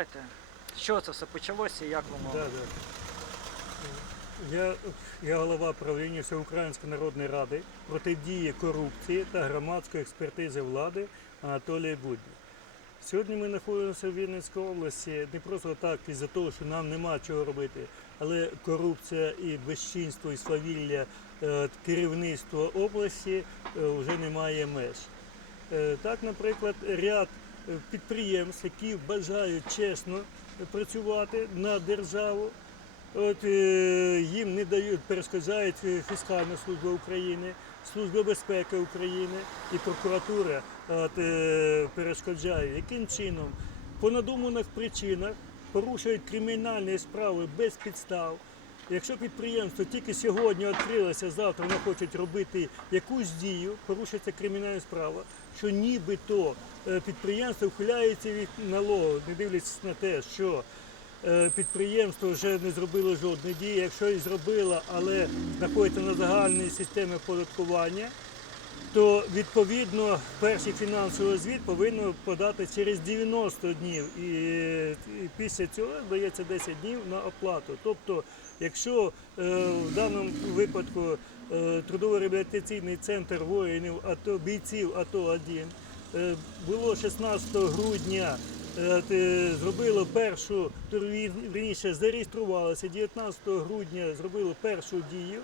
Давайте. Чого це все почалося і як воно? Да, да. Я, я голова правління Всеукраїнської народної ради протидії корупції та громадської експертизи влади Анатолій Будній. Сьогодні ми знаходимося в Вінницькій області не просто так із-за того, що нам нема чого робити, але корупція і безчинство і свавілля е, керівництва області е, вже немає меж. Е, Так, наприклад, ряд підприємств, які бажають чесно працювати на державу, От е, їм не дають, перешкоджають е, фіскальна служба України, служба безпеки України і прокуратура от, е, перешкоджає. Яким чином? По надуманих причинах порушують кримінальні справи без підстав. Якщо підприємство тільки сьогодні відкрилося, завтра вони хочуть робити якусь дію, порушується кримінальна справа, що нібито е, підприємство ухиляється від налогу, не дивлячись на те, що е, підприємство вже не зробило жодної дії. Якщо і зробило, але знаходиться на загальній системі оподаткування, то відповідно перший фінансовий звіт повинно подати через 90 днів, і, після цього дається 10 днів на оплату. Тобто, якщо е, в даному випадку е, трудово-реабілітаційний центр воїнів АТО бійців АТО 1 е, було 16 грудня. Зробило першу, вірніше, зареєструвалося 19 грудня, зробило першу дію.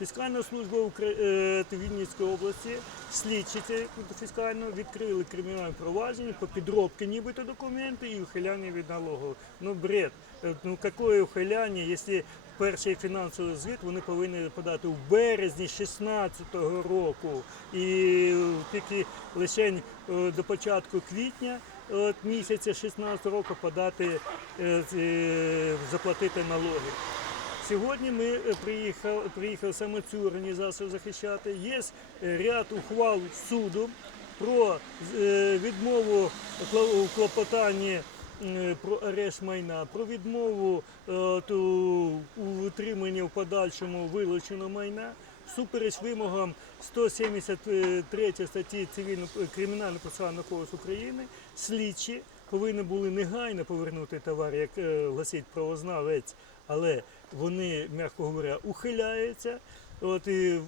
Фіскальна служба е, Вінницької області, слідчі фіскально відкрили кримінальне провадження по підробці нібито документів і ухиляння від налогу. Ну бред. Е, Ну якое ухиляння, якщо перший фінансовий звіт вони повинні подати в березні 16-го року і тільки лише е, до початку квітня от, місяця 16 року подати е, е, заплатити налоги. Сьогодні ми е, приїхали, приїхали саме цю організацію захищати. Є е, ряд ухвал суду про е, відмову у клопотанні про арешт майна, про відмову у утриманні в подальшому вилученого майна. Всупереч вимогам 173 статті кримінального процесуального кодексу України слідчі повинні були негайно повернути товар, як гласить правознавець, але вони, м'яко говоря, ухиляються. От і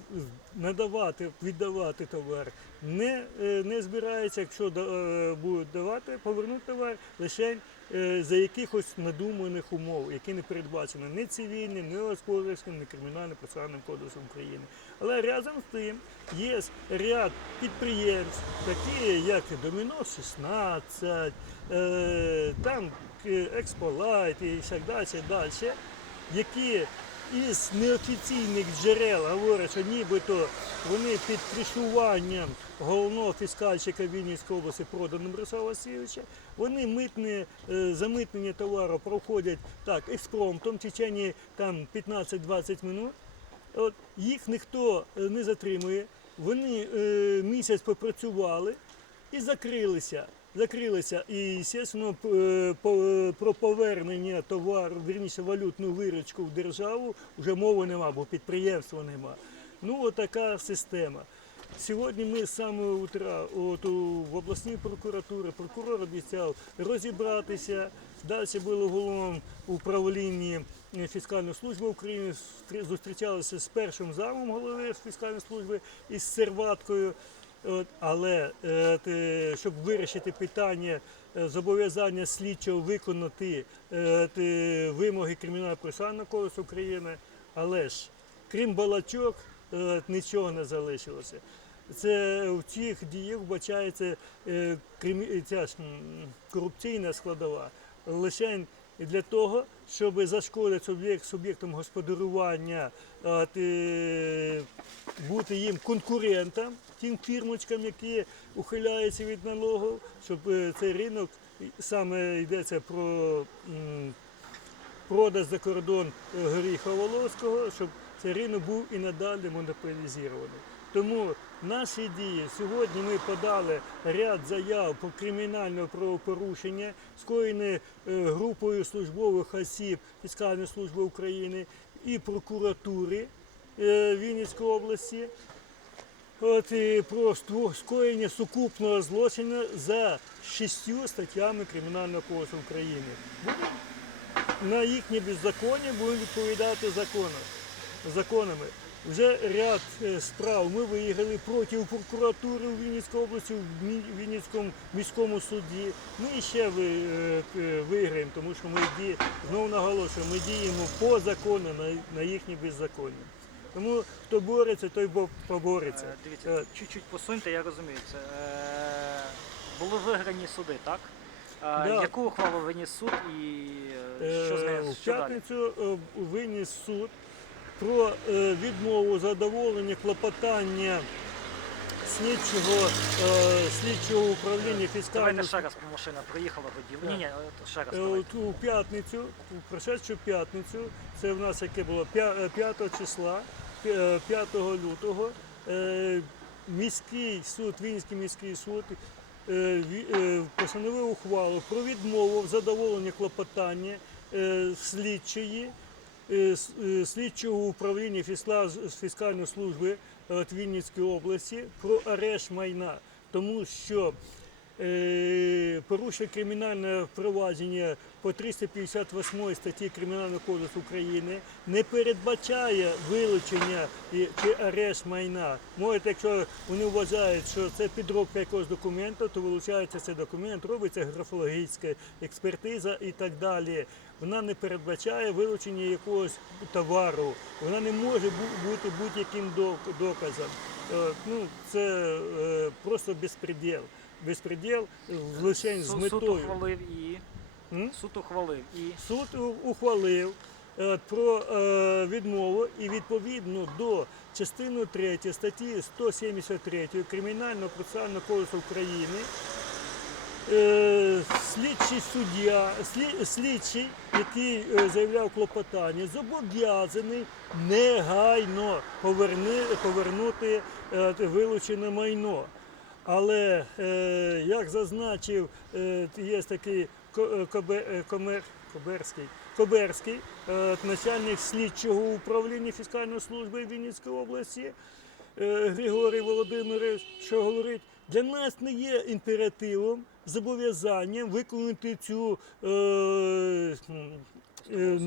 надавати, віддавати товар не, е, не збираються, якщо да- е, будуть давати, повернути товар лише е, за якихось надуманих умов, які не передбачені ні цивільним, ні господарським, ні кримінальним процесуальним кодексом України. Але разом з тим є ряд підприємств, такі як Доміно 16, е, там Експолайт і так далі, далі, які із неофіційних джерел говорять, що нібито вони під кришуванням головного фіскальщика Вінницької області проданого Борислава Васильовича, вони митне замитнення товару проходять так, експромтом в течение там 15-20 минут. От, їх ніхто е, не затримує. Вони е, місяць попрацювали і закрилися. Закрилися. І, звісно, про повернення товару, вірніше валютну виручку в державу вже мови нема, бо підприємства нема. Ну, отака система. Сьогодні ми з самого утра от, в обласній прокуратурі прокурор обіцяв розібратися. Далі було в головному управлінні е, фіскальної служби України. Зустр- Зустрічалися з першим замом голови фіскальної служби із серваткою. От, але е, щоб вирішити питання е, зобов'язання слідчого виконати е, вимоги кримінального процесуального кодексу України, але ж крім балачок, е, нічого не залишилося. Це в цих діях вбачається е, кримі- ця ж, корупційна складова лише для того, щоб зашкодити суб'єкт, суб'єктом господарювання, от, е, бути їм конкурентом, тим фірмочкам, які ухиляються від налогу, щоб е, цей ринок саме йдеться про м, продаж за кордон е, горіха волоського, щоб цей ринок був і надалі монополізований. Тому наші дії сьогодні ми подали ряд заяв про кримінальне правопорушення, скоєне групою службових осіб Фіскальної служби України і прокуратури е, Вінницької області. От про скоєння сукупного злочину за шістю статтями Кримінального кодексу України. На їхнє беззаконня будемо відповідати законами. Вже ряд е, справ ми виїхали проти прокуратури у Вінницькій області, в Вінницькому міському суді. Ми ще ви, е, е, виграємо, тому що ми ді, знову наголошую, ми діємо по закону на, їхнє беззаконня. Тому хто бореться, той бо- побореться. Дивіться, чуть-чуть посуньте, я розумію. Це, були виграні суди, так? Да. Яку ухвалу виніс суд і що з нею В п'ятницю виніс суд про е, відмову задоволення клопотання слідчого, е, слідчого управління Давайте ще раз машина проїхала водію. Ні, ні, е, ще раз. Давайте. У п'ятницю, у прошедшу п'ятницю, це в нас яке було 5 числа, е, 5 лютого, міський суд, Вінницький міський суд постановив ухвалу про відмову в задоволенні клопотання слідчої, слідчого управління фісла- з фіскальної служби е, Вінницької області про арешт майна, тому що е, порушує кримінальне провадження по 358 статті Кримінального кодексу України, не передбачає вилучення чи арешт майна. Можете, якщо вони вважають, що це підробка якогось документу, то вилучається цей документ, робиться графологічна експертиза і так далі. Вона не передбачає вилучення якогось товару, вона не може бути будь-яким доказом. Е, Ну, це е, просто безпреділ. Безпреділ лише з Суд, суд ухвалив і М? суд ухвалив і Суд ухвалив про е, відмову і відповідно до частини 3 статті 173 Кримінального процесуального кодексу України е, слідчий суддя, слідчий, який е, заявляв клопотання, зобов'язаний негайно повернути вилучене майно. Але е, як зазначив, е, є такий е, Комер, Коберський, Коберський, начальник слідчого управління фіскальної служби Вінницької області, Григорій Володимирович, що говорить, для нас не є імперативом, зобов'язанням виконати цю е, е,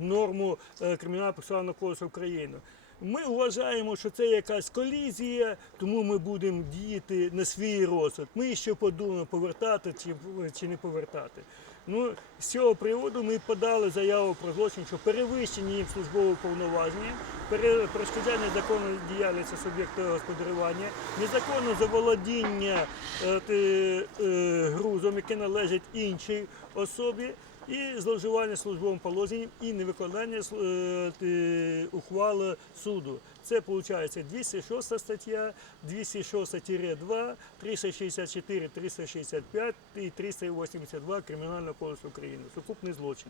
норму Кримінального процесуального кодексу України. Ми вважаємо, що це якась колізія, тому ми будемо діяти на свій розсуд. Ми ще подумаємо, повертати чи, чи не повертати. Ну, з цього приводу ми подали заяву про злочин, що перевищення їм службового повноваження, пере- перешкоджання законної діяльності суб'єкта господарювання, незаконне заволодіння е, е, грузом, яке належить іншій особі, і зловживання службовим положенням і невиконання е, ухвали суду. Це виходить 206 стаття, 206-2, 364, 365 і 382 Кримінального кодексу України. Сукупний злочин.